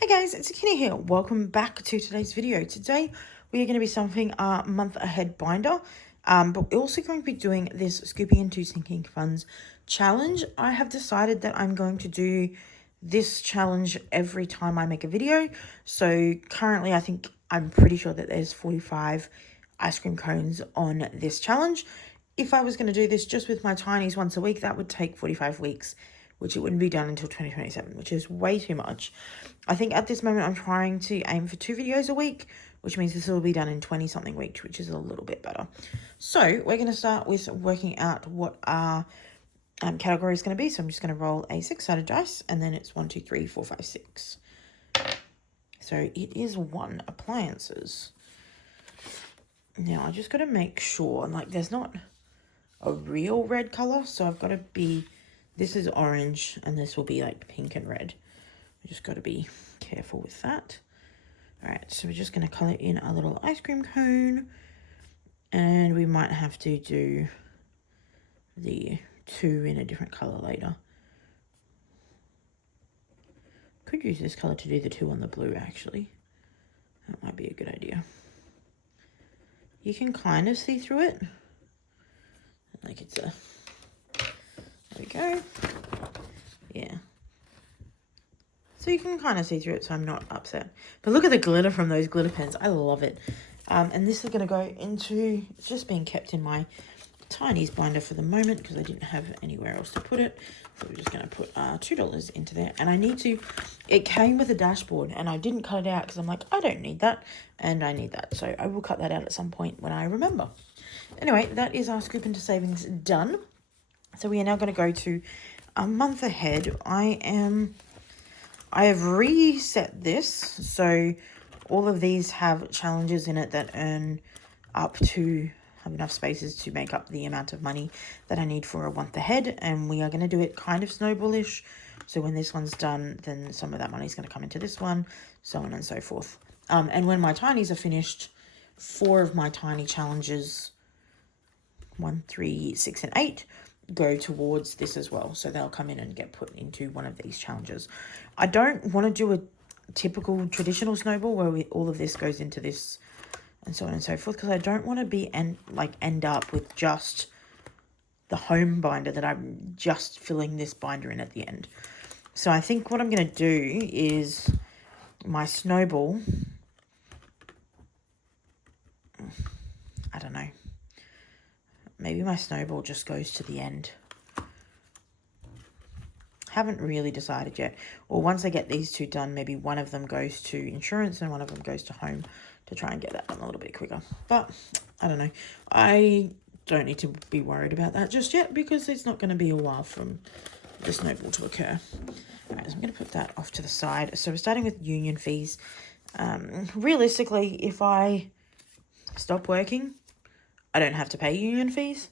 Hey guys, it's Akini here. Welcome back to today's video. Today we are going to be something a month ahead binder, but we're also going to be doing this Scooping into Sinking Funds challenge. I have decided that I'm going to do this challenge every time I make a video. So currently I'm pretty sure that there's 45 ice cream cones on this challenge. If I was going to do this just with my tinies once a week, that would take 45 weeks, which it wouldn't be done until 2027, which is way too much. I think at this moment I'm trying to aim for 2 videos a week, which means this will be done in 20-something weeks, which is a little bit better. So we're going to start with working out what our category is going to be. So I'm just going to roll a 6-sided dice, and then it's 1, 2, 3, 4, 5, 6. So it is 1 appliances. Now I just got to make sure, like, there's not a real red color, so I've got to be, this is orange and this will be like pink and red. We just got to be careful with that. All right, so we're just going to color in a little ice cream cone, and we might have to do the 2 in a different color later. Could use this color to do the 2 on the blue, actually. That might be a good idea. You can kind of see through it. Like it's a, there we go. Yeah. So you can kind of see through it, so I'm not upset. But look at the glitter from those glitter pens. I love it. And this is going to go into, it's just being kept in my tinies binder for the moment because I didn't have anywhere else to put it. So we're just going to put $2 into there. And I need to, it came with a dashboard and I didn't cut it out because I'm like, I don't need that. And I need that. So I will cut that out at some point when I remember. Anyway, that is our scoop into savings done. So we are now going to go to a month ahead. I have reset this, so all of these have challenges in it that earn up to, have enough spaces to make up the amount of money that I need for a month ahead, and we are going to do it kind of snowballish. So when this one's done, then some of that money is going to come into this one, so on and so forth. And when my tinies are finished, 4 of my tiny challenges, 1, 3, 6, and 8, go towards this as well. So they'll come in and get put into one of these challenges. I don't want to do a typical traditional snowball where all of this goes into this and so on and so forth, because I don't want to be end up with just the home binder that I'm just filling this binder in at the end. So I think what I'm going to do is my snowball, I don't know, maybe my snowball just goes to the end. Haven't really decided yet. Or once I get these 2 done, maybe one of them goes to insurance and one of them goes to home to try and get that done a little bit quicker. But I don't know. I don't need to be worried about that just yet because it's not going to be a while from the snowball to occur. All right, so I'm going to put that off to the side. So we're starting with union fees. Realistically, if I stop working, I don't have to pay union fees.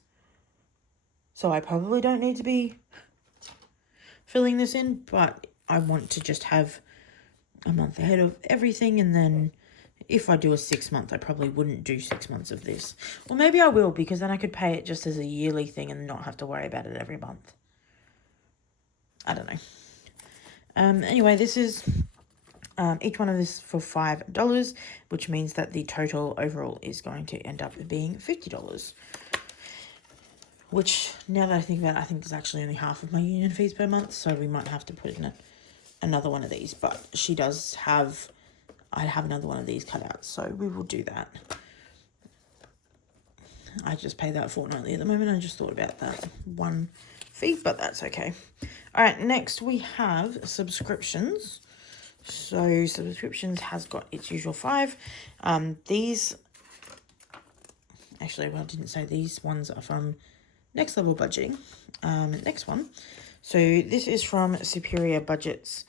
So I probably don't need to be filling this in, but I want to just have a month ahead of everything, and then if I do a 6 month, I probably wouldn't do 6 months of this. Or maybe I will, because then I could pay it just as a yearly thing and not have to worry about it every month. I don't know. Anyway, this is each one of this for $5, which means that the total overall is going to end up being $50. Which, now that I think about it, I think is actually only half of my union fees per month, so we might have to put in another one of these. But she does have, I have another one of these cut out, so we will do that. I just pay that fortnightly at the moment. I just thought about that one fee, but that's okay. All right, next we have subscriptions. So subscriptions has got its usual 5. These, actually, well, I didn't say these ones are from Next Level Budgeting. Next one. So this is from Superior Budgets.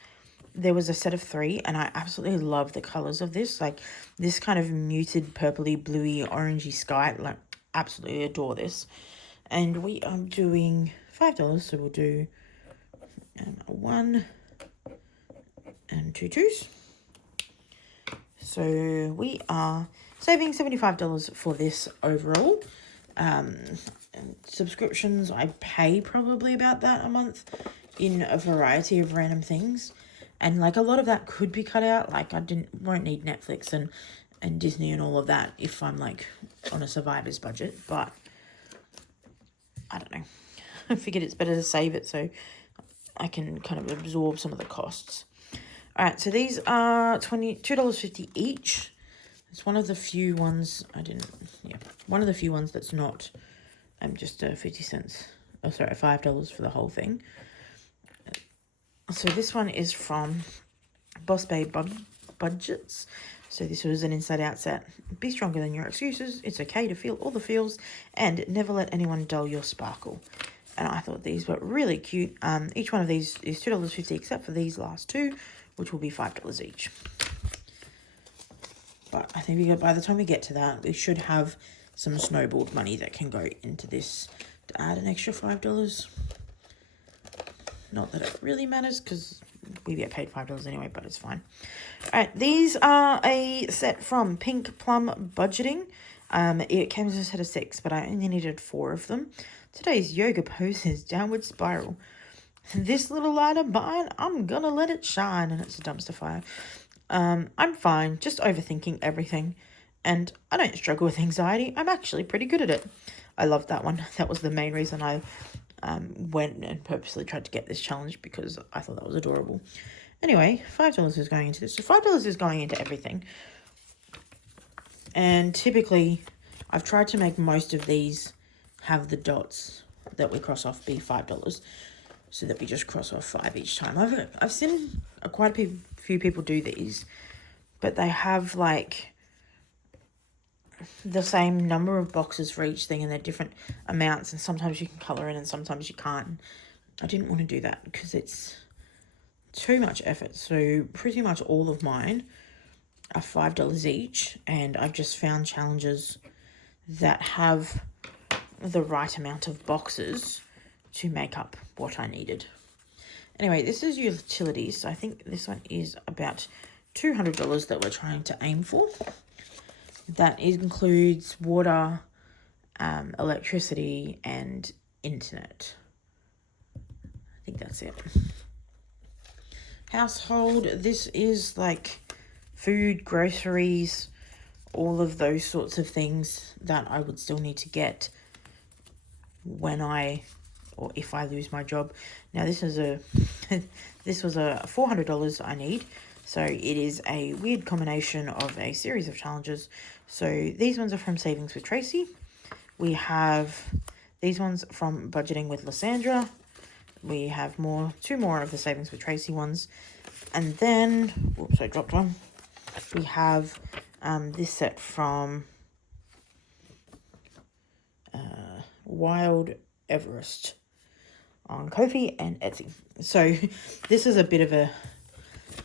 There was a set of 3, and I absolutely love the colors of this. Like this kind of muted purpley, bluey, orangey sky. Like absolutely adore this. And we are doing $5, so we'll do 1 and 2 2s. So we are saving $75 for this overall. Subscriptions, I pay probably about that a month in a variety of random things. And like a lot of that could be cut out. Like I won't need Netflix and Disney and all of that if I'm like on a survivor's budget. But I don't know. I figured it's better to save it so I can kind of absorb some of the costs. All right, so these are $22.50 each. It's one of the few ones one of the few ones that's not just 50 cents. Oh, sorry, $5 for the whole thing. So this one is from Boss Babe Budgets. So this was an inside out set. Be stronger than your excuses. It's okay to feel all the feels and never let anyone dull your sparkle. And I thought these were really cute. Each one of these is $2.50 except for these last two, which will be $5 each. But I think by the time we get to that, we should have some snowballed money that can go into this to add an extra $5. Not that it really matters because we get paid $5 anyway, but it's fine. All right, these are a set from Pink Plum Budgeting. It came as a set of 6, but I only needed 4 of them. Today's yoga pose is downward spiral. This little light of mine, I'm gonna let it shine, and it's a dumpster fire. I'm fine, just overthinking everything, and I don't struggle with anxiety. I'm actually pretty good at it. I loved that one. That was the main reason I went and purposely tried to get this challenge, because I thought that was adorable. Anyway, $5 is going into this. So $5 is going into everything. And typically, I've tried to make most of these have the dots that we cross off be $5, so that we just cross off 5 each time. I've seen quite a few people do these, but they have like the same number of boxes for each thing, and they're different amounts, and sometimes you can color in and sometimes you can't. I didn't want to do that because it's too much effort. So pretty much all of mine are $5 each, and I've just found challenges that have the right amount of boxes to make up what I needed. Anyway, this is utilities. So I think this one is about $200 that we're trying to aim for. That includes water, electricity, and internet. I think that's it. Household, this is like food, groceries, all of those sorts of things that I would still need to get when or if I lose my job. Now this is this was a $400 I need. So it is a weird combination of a series of challenges. So these ones are from Savings with Tracy. We have these ones from Budgeting with Lysandra. We have two more of the Savings with Tracy ones. And then, whoops, I dropped one. We have this set from Wild Everest on Ko-fi and Etsy. So this is a bit of a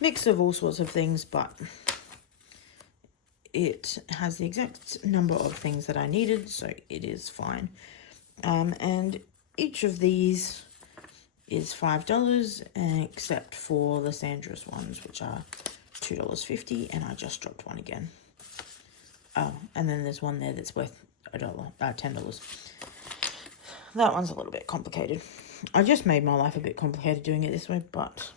mix of all sorts of things, but it has the exact number of things that I needed, so it is fine. And each of these is $5, except for Lysandra's ones, which are $2.50, and I just dropped one again. Oh, and then there's one there that's worth $10. That one's a little bit complicated. I just made my life a bit complicated doing it this way, but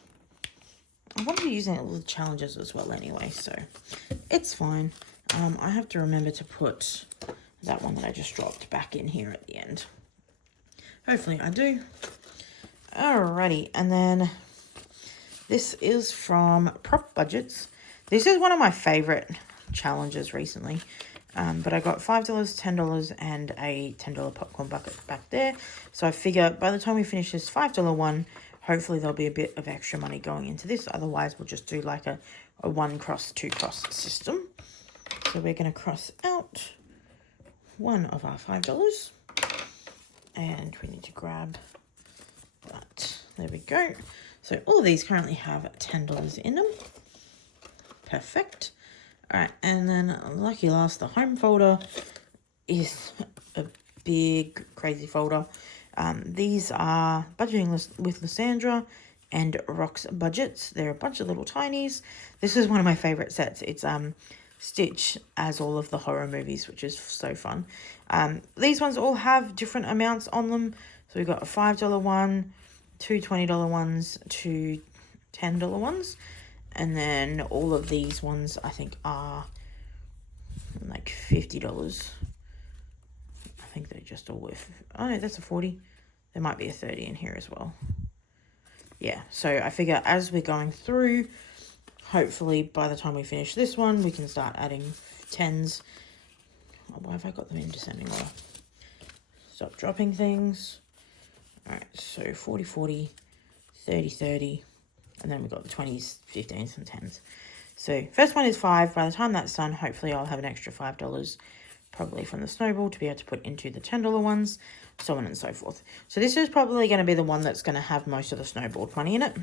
I want to be using it with challenges as well anyway, so it's fine. I have to remember to put that one that I just dropped back in here at the end. Hopefully I do. Alrighty, and then this is from Prop Budgets. This is one of my favorite challenges recently. But I got $5, $10, and a $10 popcorn bucket back there. So I figure by the time we finish this $5 one, hopefully there'll be a bit of extra money going into this. Otherwise, we'll just do like a 1 cross, 2 cross system. So we're going to cross out one of our $5. And we need to grab that. There we go. So all of these currently have $10 in them. Perfect. All right, and then lucky last, the home folder is a big, crazy folder. These are Budgeting with Lysandra and Rock's Budgets. They're a bunch of little tinies. This is one of my favorite sets. It's Stitch as all of the horror movies, which is so fun. These ones all have different amounts on them. So we've got a $5 one, two $20 ones, two $10 ones. And then all of these ones I think are like $50. I think they're just all worth, oh no, that's a 40. There might be a 30 in here as well. Yeah, so I figure as we're going through, hopefully by the time we finish this one, we can start adding 10s. Oh, why have I got them in descending order? Stop dropping things. All right, so 40, 40, 30, 30, and then we've got the 20s, 15s, and 10s. So first one is 5. By the time that's done, hopefully I'll have an extra $5 probably from the snowball to be able to put into the $10 ones, so on and so forth. So this is probably going to be the one that's going to have most of the snowballed money in it,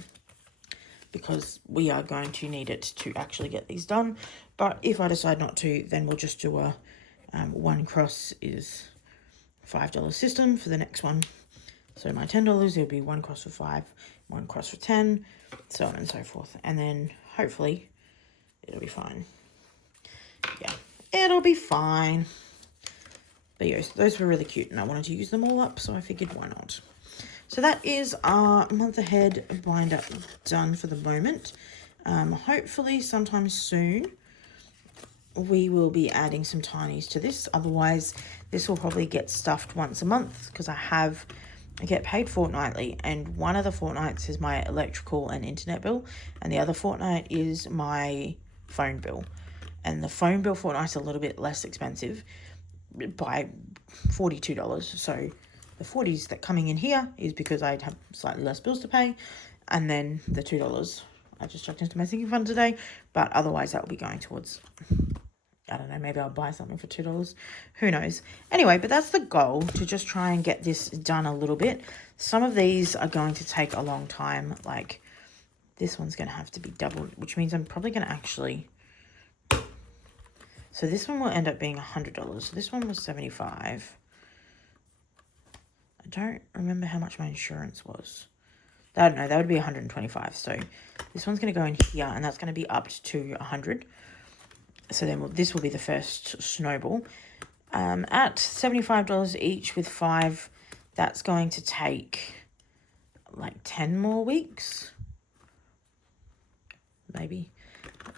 because we are going to need it to actually get these done. But if I decide not to, then we'll just do a one cross is $5 system for the next one. So my $10, it'll be one cross for 5, one cross for 10, so on and so forth. And then hopefully it'll be fine. Yeah, it'll be fine. But yes, those were really cute and I wanted to use them all up, so I figured why not. So that is our month ahead binder done for the moment. Hopefully sometime soon we will be adding some tinies to this. Otherwise, this will probably get stuffed once a month, because I get paid fortnightly, and one of the fortnights is my electrical and internet bill, and the other fortnight is my phone bill. And the phone bill fortnight's a little bit less expensive by $42. So the 40s that coming in here is because I'd have slightly less bills to pay, and then the $2 I just chucked into my sinking fund today. But otherwise that will be going towards, I don't know, maybe I'll buy something for $2. Who knows? Anyway, but that's the goal, to just try and get this done a little bit. Some of these are going to take a long time. Like this one's going to have to be doubled, which means I'm probably going to actually... So this one will end up being $100. So this one was $75. I don't remember how much my insurance was. I don't know, that would be $125. So this one's going to go in here, and that's going to be up to $100. So then this will be the first snowball. At $75 each with 5, that's going to take like 10 more weeks. Maybe.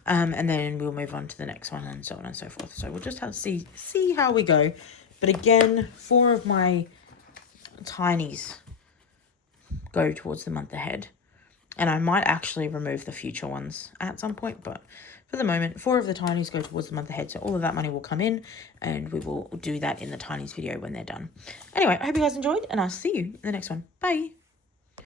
And then we'll move on to the next one, and so on and so forth. So we'll just have to see how we go. But again, 4 of my tinies go towards the month ahead. And I might actually remove the future ones at some point, but for the moment, 4 of the tinies go towards the month ahead. So all of that money will come in, and we will do that in the tinies video when they're done. Anyway, I hope you guys enjoyed, and I'll see you in the next one. Bye.